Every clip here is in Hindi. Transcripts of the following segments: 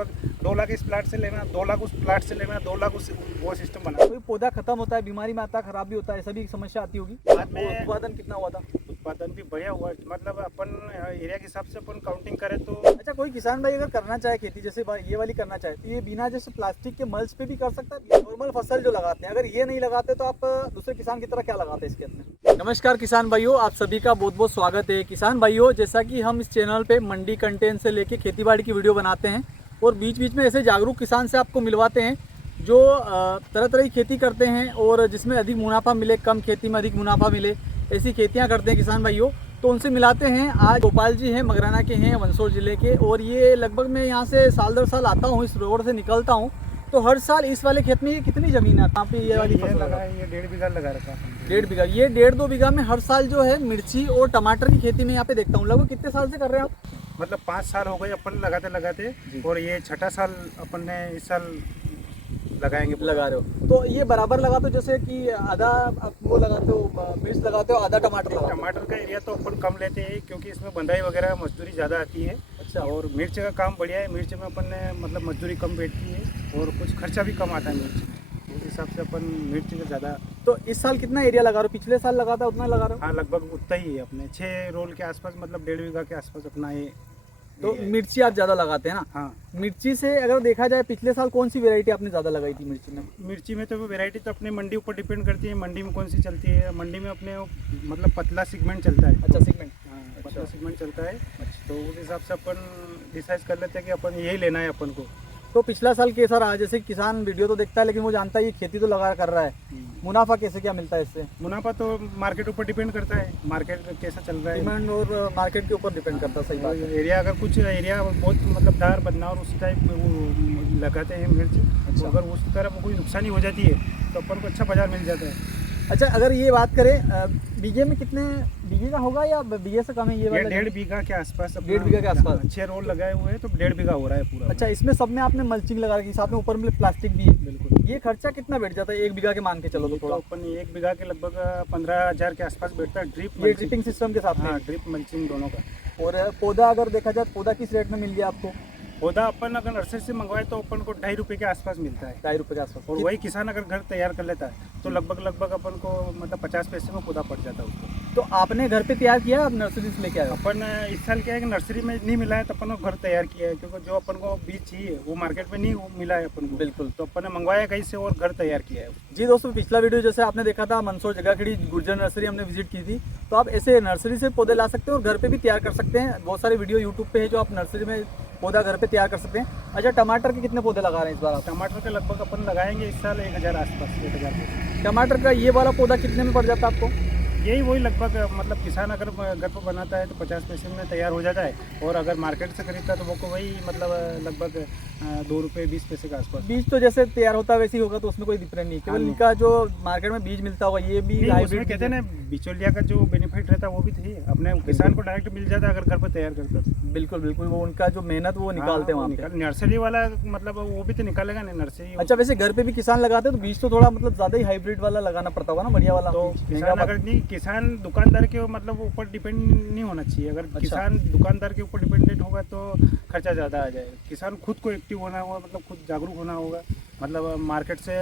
लगभग 2 लाख इस प्लाट से लेना, 2 लाख उस प्लाट से लेना, 2 लाख उस वो सिस्टम बना। कोई पौधा खत्म होता है, बीमारी में आता है, खराब भी होता है, ऐसा भी समस्या आती होगी। बाद में उत्पादन कितना हुआ था? उत्पादन भी बढ़िया हुआ, मतलब अपन एरिया के हिसाब से अपन काउंटिंग करें तो अच्छा, कोई किसान भाई अगर करना चाहे खेती, जैसे ये वाली करना चाहे, तो ये बिना जैसे प्लास्टिक के मल्च पे भी कर सकता है। नॉर्मल फसल जो लगाते हैं, अगर ये नहीं लगाते तो आप दूसरे किसान की तरह क्या लगाते हैं इसके अंदर? नमस्कार किसान भाइयों, आप सभी का बहुत बहुत स्वागत है। किसान भाइयों, जैसा कि हम इस चैनल पे मंडी कंटेंट से लेके खेतीबाड़ी की वीडियो बनाते हैं और बीच बीच में ऐसे जागरूक किसान से आपको मिलवाते हैं जो तरह तरह की खेती करते हैं और जिसमें अधिक मुनाफा मिले, कम खेती में अधिक मुनाफा मिले, ऐसी खेतियाँ करते हैं किसान भाइयों। तो उनसे मिलाते हैं। आज गोपाल जी हैं, मगराना के हैं, मंदसौर ज़िले के, और ये लगभग मैं यहाँ से साल दर साल आता हूँ, इस रोड से निकलता हूँ, तो हर साल इस वाले खेत में ये कितनी ज़मीन है यहाँ पे? ये वाली फसल लगा है, ये 1.5 बीघा लगा रखा है। 1.5 बीघा, ये 1.5-2 बीघा में हर साल जो है मिर्ची और टमाटर की खेती में यहाँ पे देखता हूँ। लगभग कितने साल से कर रहे हैं आप? मतलब 5 साल हो गए अपन लगाते और ये 6ठा साल अपन ने इस साल लगाएंगे। लगा रहे हो तो ये बराबर लगाते हो, जैसे कि आधा आप वो लगाते हो मिर्च लगाते हो, आधा टमाटर लगाते हो? टमाटर का एरिया तो अपन कम लेते हैं क्योंकि इसमें बंधाई वगैरह मजदूरी ज़्यादा आती है। अच्छा। और मिर्च का काम बढ़िया है, मिर्च में अपन ने मतलब मजदूरी कम बैठती है और कुछ खर्चा भी कम आता है मिर्च में, उस हिसाब से अपन मिर्च में ज़्यादा। तो इस साल कितना एरिया लगा रहे हो? पिछले साल लगा था उतना लगा रहे हो? हाँ, लगभग उतना ही है अपने 6 रोल के आसपास, मतलब 1.5 बीघा के आसपास अपना ये। तो मिर्ची आप ज़्यादा लगाते हैं ना? हाँ। मिर्ची से अगर देखा जाए, पिछले साल कौन सी वेराइटी आपने ज़्यादा लगाई थी मिर्ची में? मिर्ची में तो वैरायटी तो अपने मंडी ऊपर डिपेंड करती है, मंडी में कौन सी चलती है। मंडी में अपने मतलब पतला सेगमेंट चलता है। अच्छा, सेगमेंट। हाँ, पतला सेगमेंट चलता है, तो उस हिसाब से अपन डिसाइड कर लेते हैं कि अपन यही लेना है अपन को। तो पिछला साल कैसा रहा? जैसे किसान वीडियो तो देखता है लेकिन वो जानता है ये खेती तो लगा कर रहा है, मुनाफा कैसे क्या मिलता है इससे? मुनाफा तो मार्केट ऊपर डिपेंड करता है, मार्केट कैसा चल रहा है, डिमांड और मार्केट के ऊपर डिपेंड करता है। सही बात है। एरिया, अगर कुछ एरिया बहुत मतलब दार बदनावर उस टाइप में वो लगाते हैं मिर्च, तो अगर उस तरफ कोई नुकसानी हो जाती है तो अपन को अच्छा बाजार मिल जाता है। अच्छा, अगर ये बात करें बीघे में, कितने बीघे का होगा या बीघे से कम है ये वाला? 1.5 बीघा के आसपास। 1.5 बीघा के आसपास 6 रोल लगाए हुए हैं तो 1.5 बीघा हो रहा है पूरा। अच्छा, इसमें सब में आपने मल्चिंग लगा रखी, साथ में ऊपर में प्लास्टिक भी है? बिल्कुल। ये खर्चा कितना बैठ जाता है 1 बीघा के, मान के चलो तो थोड़ा? अपन 1 बीघा के लगभग 15,000 के आसपास बैठता है। ये ड्रिपिंग सिस्टम के साथ में? हाँ, ड्रिप मल्चिंग दोनों का। और पौधा अगर देखा जाए, पौधा किस रेट में मिल गया आपको? पौधा अपन अगर नर्सरी से मंगवाए तो अपन को 2.5 रुपये के आसपास मिलता है। 2.5 रुपये के आसपास। और वही किसान अगर घर तैयार कर लेता है तो लगभग अपन को मतलब 50 पैसे में पौधा पड़ जाता है उसको। तो आपने घर पे तैयार किया, आप नर्सरी से लेके आए हो? अपन इस साल क्या है कि नर्सरी में नहीं मिला है तो अपन को घर तैयार किया है, क्योंकि जो अपन को बीज चाहिए वो मार्केट में नहीं मिला है अपन को। बिल्कुल। तो अपन ने मंगवाया कहीं से और घर तैयार किया है। जी दोस्तों, पिछला वीडियो जैसे आपने देखा था, मंदसौर जगाखड़ी गुर्जर नर्सरी हमने विजिट की थी, तो आप ऐसे नर्सरी से पौधे ला सकते हैं और घर पे भी तैयार कर सकते हैं। बहुत सारे वीडियो यूट्यूब पे है जो आप नर्सरी में पौधा घर पे तैयार कर सकते हैं। अच्छा, टमाटर के कितने पौधे लगा रहे हैं इस बार आप? टमाटर के लगभग अपन लगाएंगे इस साल 1,000 आसपास, 1,000। टमाटर का ये वाला पौधा कितने में पड़ जाता है आपको? यही वही लगभग मतलब किसान अगर घर पर बनाता है तो 50 पैसे में तैयार हो जाता है, और अगर मार्केट से खरीदता है तो वो को वही मतलब लगभग 2 रुपये 20 पैसे के आसपास। बीज तो जैसे तैयार होता है वैसे ही होगा, तो उसमें कोई डिफरेंस नहीं, केवल इनका जो मार्केट में बीज मिलता होगा ये भी हाइब्रिड कहते हैं ना, बिचौलिया का जो बेनिफिट रहता है वो भी थी अपने किसान को डायरेक्ट मिल जाता है अगर घर पर तैयार करता है। बिल्कुल बिल्कुल, वो उनका जो मेहनत वो निकालते हैं वहाँ पे। नर्सरी वाला मतलब वो भी तो निकालेगा ना नर्सरी। अच्छा, वैसे घर पे भी किसान लगाते हैं तो बीज तो थोड़ा मतलब ज़्यादा ही हाइब्रिड वाला लगाना पड़ता होगा ना, बढ़िया वाला? तो किसान अगर नहीं, किसान दुकानदार के मतलब ऊपर डिपेंड नहीं होना चाहिए। अगर किसान दुकानदार के ऊपर डिपेंडेंट होगा तो खर्चा ज़्यादा आ जाएगा। किसान खुद को एक्टिव होना होगा, मतलब खुद जागरूक होना होगा, मतलब मार्केट से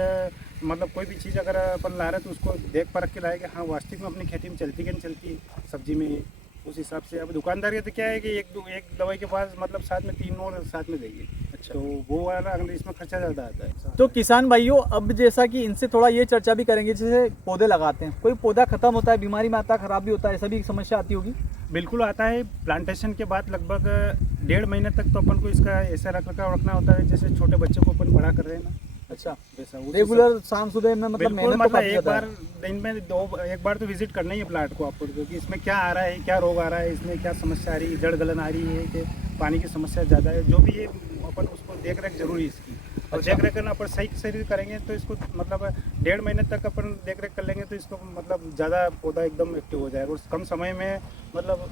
मतलब कोई भी चीज़ अगर अपन ला रहे तो उसको देख परख के लाए कि हाँ वास्तविक में अपनी खेती में चलती कि नहीं चलती, सब्जी में, उस हिसाब से। अब दुकानदार के तो क्या है कि एक दवाई के पास मतलब साथ में 3 और साथ में देंगे। अच्छा, तो वो वाला अगर इसमें खर्चा ज़्यादा आता है। तो किसान भाइयों, अब जैसा कि इनसे थोड़ा ये चर्चा भी करेंगे, जैसे पौधे लगाते हैं, कोई पौधा खत्म होता है, बीमारी में आता है, खराब भी होता है, ऐसा भी समस्या आती होगी? बिल्कुल आता है। प्लांटेशन के बाद लगभग 1.5 महीने तक तो अपन को इसका ऐसा रखना होता है जैसे छोटे बच्चों को अपन बड़ा कर रहे हैं ना। अच्छा, वैसा रेगुलर शाम सुबह में मतलब मेहनत तो मतलब काफी एक ज़्यादा बार है। दिन में एक बार तो विजिट करना ही है प्लांट को आपको, क्योंकि इसमें क्या आ रहा है, क्या रोग आ रहा है, इसमें क्या समस्या आ रही है, जड़ गलन आ रही है कि पानी की समस्या ज़्यादा है, जो भी ये अपन उसको देख रेख जरूरी है इसकी। और देख रेख करना अपन सही करेंगे तो इसको मतलब 1.5 महीने तक अपन देख रेख कर लेंगे तो इसको मतलब ज़्यादा पौधा एकदम एक्टिव हो जाएगा और कम समय में मतलब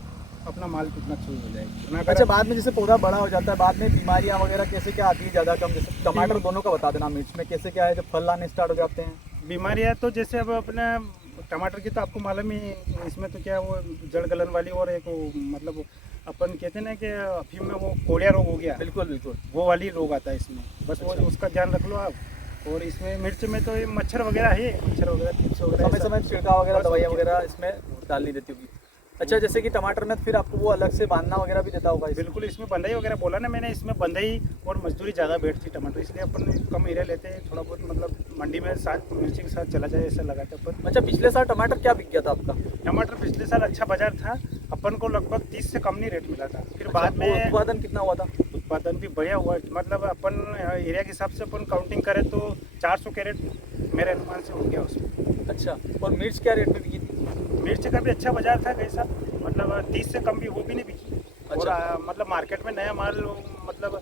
अपना माल कितना शुरू हो जाएगा। अच्छा, बाद में जैसे पौधा बड़ा हो जाता है, बाद में बीमारियां वगैरह कैसे क्या आती है ज़्यादा कम? जैसे टमाटर दोनों का बता देना, मिर्च में कैसे क्या है जब फल आने स्टार्ट हो जाते हैं? बीमारियाँ तो जैसे अब अपने टमाटर की तो आपको मालूम ही, इसमें तो क्या वो जड़ गलन वाली और एक मतलब अपन कहते हैं ना कि अफीम में वो कोड़िया रोग हो गया, बिल्कुल बिल्कुल। वो वाली रोग आता है इसमें, बस वो अच्छा। उसका ध्यान रख लो आप। और इसमें मिर्च में तो ये मच्छर वगैरह है, मच्छर वगैरह टिप्स वगैरह समय ये सब- समय छिड़काव वगैरह बस दवाइयाँ और वगैरह इसमें डालनी देती होगी। अच्छा, जैसे कि टमाटर में फिर आपको वो अलग से बांधना वगैरह भी देता होगा इसमें? बिल्कुल, इसमें बंधाई वगैरह बोला ना मैंने, इसमें बंधाई और मजदूरी ज़्यादा बैठती टमाटर, इसलिए अपन कम एरिया लेते हैं, थोड़ा बहुत मतलब मंडी में साथ मिर्ची के साथ चला जाए ऐसा लगाते हैं अपन। अच्छा, पिछले साल टमाटर क्या बिक गया था आपका? टमाटर पिछले साल अच्छा बाजार था, अपन को लगभग 30 से कम नहीं रेट मिला था। फिर अच्छा, बाद वो में उत्पादन कितना हुआ था? उत्पादन भी बढ़िया हुआ, मतलब अपन एरिया के हिसाब से अपन काउंटिंग करें तो 400 कैरेट मेरे अनुमान से हो गया उसमें। अच्छा, और मिर्च क्या रेट में बिकी थी? मिर्च का भी अच्छा बाजार था कई साल, मतलब 30 से कम भी वो भी नहीं बिकी। और अच्छा। मतलब मार्केट में नया माल, मतलब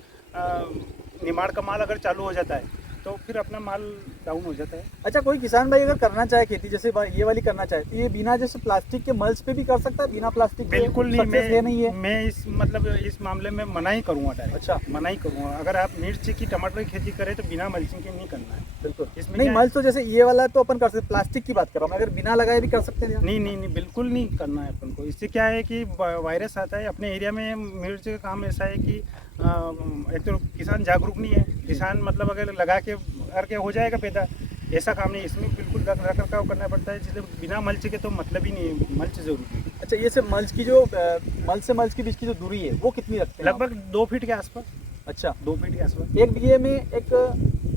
निमाड़ का माल अगर चालू हो जाता है तो फिर अपना माल डाउन हो जाता है। अच्छा, कोई किसान भाई अगर करना चाहे खेती, जैसे ये वाली करना चाहे, तो ये बिना जैसे प्लास्टिक के मल्च पे भी कर सकता है, बिना प्लास्टिक के? बिल्कुल नहीं, सक्सेस है नहीं है? मैं इस मतलब इस मामले में मना ही करूँगा डायरेक्ट। अच्छा। मना ही करूँगा, अगर आप मिर्च की टमाटर की खेती करें तो बिना मल्चिंग के नहीं करना है। बिल्कुल इसमें नहीं, क्या है? मल्च तो जैसे ये वाला तो अपन कर सकते, प्लास्टिक की बात कर रहा हूँ, अगर बिना लगाए भी कर सकते हैं? नहीं नहीं नहीं, बिल्कुल नहीं करना है अपन को। इससे क्या है कि वायरस आता है अपने एरिया में। मिर्च का काम ऐसा है कि एक तो किसान जागरूक नहीं है, किसान मतलब अगर लगा के करके हो जाएगा पैदा, ऐसा काम नहीं। इसमें बिल्कुल रख रखाव करना पड़ता है, जिससे बिना मल्च के तो मतलब ही नहीं है, मल्च जरूरी है। अच्छा, ये से मल्च की जो मल्च से मल्च के बीच की जो दूरी है वो कितनी रखते हैं आप? लगभग 2 फीट के आसपास, अच्छा, 2 फीट के आसपास। एक बीघे में एक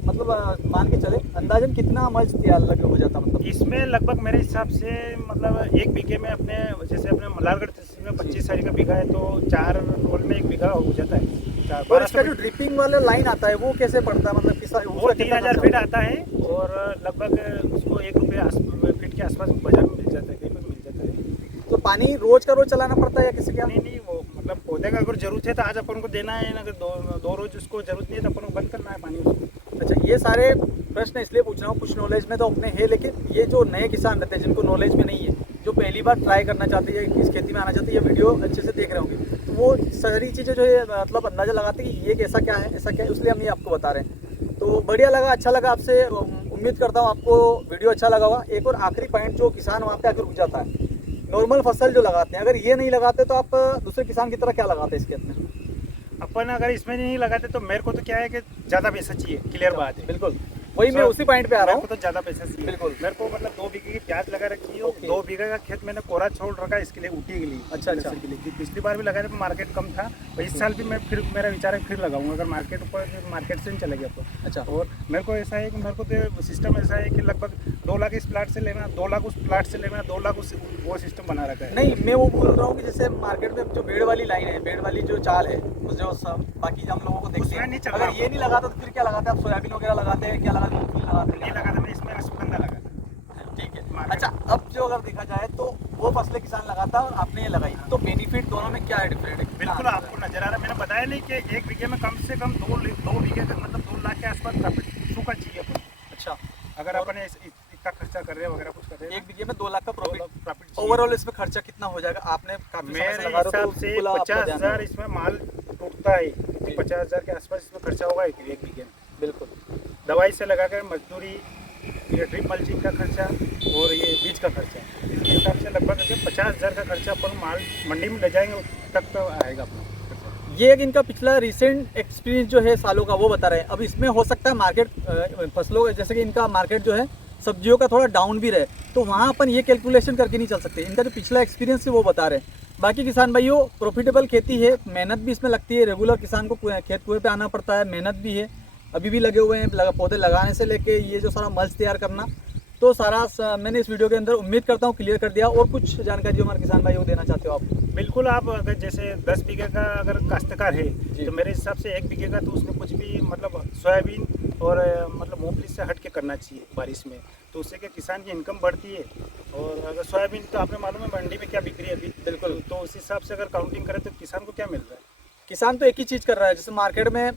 मतलब मान के चले अंदाजन कितना मल्च तैयार लगे हो जाता, मतलब? इसमें लगभग मेरे हिसाब से मतलब 1 बीघे में अपने जैसे अपने मल्हारगढ़ तहसील में 25 साल का बीघा है तो 4 रोल में 1 बीघा हो जाता है। और इसका जो ड्रिपिंग वाला लाइन आता है वो कैसे पड़ता है, मतलब किसा वो 3000 फीट आता है और लगभग उसको 1 रुपये फीट के आसपास बाजार में मिल जाता है, कहीं पर मिल जाता है। तो पानी रोज का रोज चलाना पड़ता है या किसी का? नहीं नहीं, वो मतलब पौधे का अगर जरूरत है तो आज अपन को देना है, अगर दो रोज उसको जरूरत नहीं है तो अपन को बंद करना है पानी उसको। अच्छा, ये सारे प्रश्न इसलिए पूछ रहा हूँ, कुछ नॉलेज में तो अपने है, लेकिन ये जो नए किसान रहते हैं जिनको नॉलेज में नहीं है, जो पहली बार ट्राई करना चाहते हैं, इस खेती में आना चाहते हैं, ये वीडियो अच्छे से देख रहे होंगे, तो वो सारी चीज़ें जो है मतलब अंदाजा लगाते हैं कि ये कैसा क्या है, ऐसा क्या है, इसलिए हम ये आपको बता रहे हैं। तो बढ़िया लगा, अच्छा लगा आपसे, उम्मीद करता हूँ आपको वीडियो अच्छा लगा होगा। एक और आखिरी पॉइंट, जो किसान वहाँ पे आकर रुक जाता है, नॉर्मल फसल जो लगाते हैं, अगर ये नहीं लगाते तो आप दूसरे किसान की तरह क्या लगाते हैं इस खेत में? अपन अगर इसमें नहीं लगाते तो मेरे को तो क्या है कि ज़्यादा पैसा चाहिए, क्लियर बात है। बिल्कुल, वही मैं उसी पॉइंट पे आ रहा मेरे हूँ। को तो ज़्यादा पैसा चाहिए। बिल्कुल। मेरे को मतलब 2 बीघे की प्याज लगा रखी है, ओके। 2 बीघे का खेत मैंने कोरा छोड़ रखा है इसके लिए, ऊटी के लिए। अच्छा, अच्छा। के लिए कि पिछली बार भी लगाया था तो मार्केट कम था, और इस साल भी मैं फिर मेरा विचार है फिर लगाऊंगा, अगर मार्केट ऊपर मार्केट से नहीं चले गया तो। अच्छा, और मेरे को ऐसा है कि मेरे को तो सिस्टम ऐसा है कि लगभग 2 लाख इस प्लाट से लेना, 2 लाख उस प्लाट से लेना, 2 लाख उस वो सिस्टम बना रखा है। नहीं, मैं वो बोल रहा हूँ कि जैसे मार्केट में जो बेड़ वाली लाइन है, बेड़ वाली जो चाल है, उस जो बाकी हम लोगों को देखते उसमें नहीं हैं, चल अगर रहा। ये नहीं लगाता तो फिर क्या लगाते हैं आप? सोयाबीन वगैरह लगाते हैं, क्या लगाते हैं, मूंगफली लगाते नहीं हैं? लगा था मैं, इसमें अश्वगंधा लगा था। ठीक है। मार्केट- अच्छा, अब जो अगर देखा जाए तो वो फसलें किसान लगाता है और आपने ये लगाई, तो बेनिफिट दोनों में क्या है, डिफरेंट है? बिल्कुल आपको नजर आ रहा है, मैंने बताया नहीं कि 1 बीघे में कम से कम 2 बीघे का मतलब 2 लाख के आसपास प्रॉफिट सूखा चाहिए अपन। अच्छा, अगर अपन इतना खर्चा कर रहे हैं वगैरह कुछ कर रहे हैं, एक बीघे में 2 लाख का प्रॉफिट। प्रॉफिट ओवरऑल इसमें खर्चा कितना हो जाएगा? आपने काफी समय मेरे से लगा रहे हो, हिसाब तो से कुल आपका ध्यान 50,000 होगा। इसमें माल टूटता है, 50,000 के आसपास इसमें खर्चा होगा 1 बीघे में। बिल्कुल। दवाई से लगाकर मजदूरी, ये ड्रिप मल्चिंग का खर्चा और ये बीज का खर्चा, इसके हिसाब से लगभग 50,000 का खर्चा अपन माल मंडी में ले जाएंगे तक तो आएगा अपना खर्चा। ये एक इनका पिछला रिसेंट एक्सपीरियंस जो है सालों का, वो बता रहे हैं। अब इसमें हो सकता है मार्केट फसलों, जैसे कि इनका मार्केट जो है सब्जियों का थोड़ा डाउन भी रहे, तो वहाँ अपन ये कैलकुलेशन करके नहीं चल सकते। इनका जो पिछला एक्सपीरियंस है वो बता रहे हैं। बाकी किसान भाइयों, प्रॉफिटेबल खेती है, मेहनत भी इसमें लगती है, रेगुलर किसान को खेत कुएं पे आना पड़ता है, मेहनत भी है, अभी भी लगे हुए हैं, पौधे लगाने से लेके ये जो सारा मल्च तैयार करना, तो सारा मैंने इस वीडियो के अंदर उम्मीद करता हूँ क्लियर कर दिया। और कुछ जानकारी जो हमारे किसान भाई वो देना चाहते हो आप? बिल्कुल, आप अगर जैसे 10 बीघे का अगर काश्तकार है जी। तो मेरे हिसाब से 1 बीघे का तो उसने कुछ भी मतलब सोयाबीन और मतलब मूंगफली से हट के करना चाहिए बारिश में, तो उससे क्या किसान की इनकम बढ़ती है। और अगर सोयाबीन तो आपने मालूम है मंडी में क्या बिक रही है अभी, बिल्कुल, तो उस हिसाब से अगर काउंटिंग करें तो किसान को क्या मिल रहा है? किसान तो एक ही चीज़ कर रहा है, जैसे मार्केट में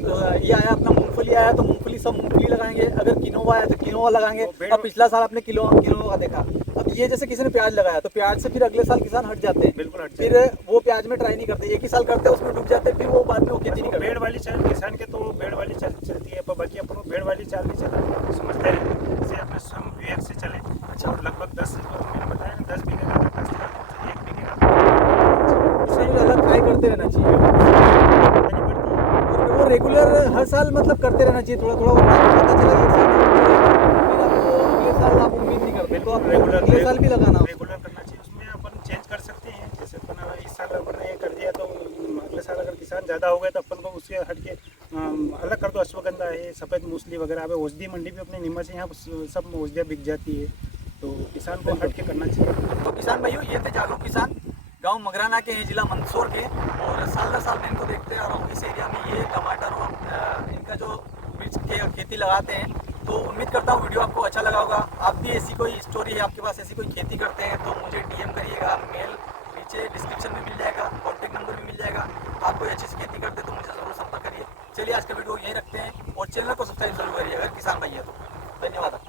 ये आया अपना मूंगफली आया तो मूंगफली, सब मूंगफली लगाएंगे, अगर किनोवा आया तो किनोवा लगाएंगे। अब पिछला साल आपने किनोवा का देखा, अब ये जैसे किसी ने प्याज लगाया तो प्याज से फिर अगले साल किसान हट जाते हैं, बिल्कुल हट फिर वो प्याज में ट्राई नहीं करते, एक ही साल करते हैं उसमें डूब जाते हैं, फिर वो बाद में वो खेती नहीं करते। भेड़ वाली चाल किसान के तो भेड़ वाली चाल चलती है, पर बाकी अपन को भेड़ वाली चाल नहीं चलती, समझते हैं इसे अपने स्वयं विवेक से चले। अच्छा, और लगभग 10 मैंने बताया ना, 10 बीघे का काश्तकार 1 बीघे का इसमें अलग करते रहना चाहिए करनी पड़ती है। और वो रेगुलर हर साल मतलब करते रहना चाहिए थोड़ा थोड़ा, वरना पता चला एक साल फिर आपको अगले साल आप उम्मीद नहीं करते तो आप अगले साल भी लगाना। रेगुलर करना चाहिए। उसमें अपन चेंज कर सकते हैं, जैसे अपन इस साल अपन ये कर दिया तो अगले साल अगर किसान ज़्यादा हो गए तो अपन को उससे हट के अलग कर दो। अश्वगंधा है, सफ़ेद मूसली वगैरह। अब औषधि मंडी भी अपने नीमच से यहाँ सब औषधियाँ बिक जाती है, तो किसान को हट के करना चाहिए। तो किसान भाइयों, ये थे जागरूक किसान, गांव मगराना के हैं, जिला मंदसौर के, और साल दर साल मैं इनको देखते आ रहा हूँ। इस एरिया में ये टमाटर और इनका जो मिर्च की खेती लगाते हैं। तो उम्मीद करता हूँ वीडियो आपको अच्छा लगा होगा। आप भी ऐसी कोई स्टोरी है, आपके पास ऐसी कोई खेती करते हैं तो मुझे DM करिएगा, मेल नीचे डिस्क्रिप्शन में मिल जाएगा, कॉन्टैक्ट नंबर भी मिल जाएगा। आप कोई अच्छी सी खेती करते तो मुझे ज़रूर संपर्क करिए। चलिए आज का वीडियो यहीं रखते हैं और चैनल को सब्सक्राइब जरूर करिए अगर किसान भाई है तो। धन्यवाद।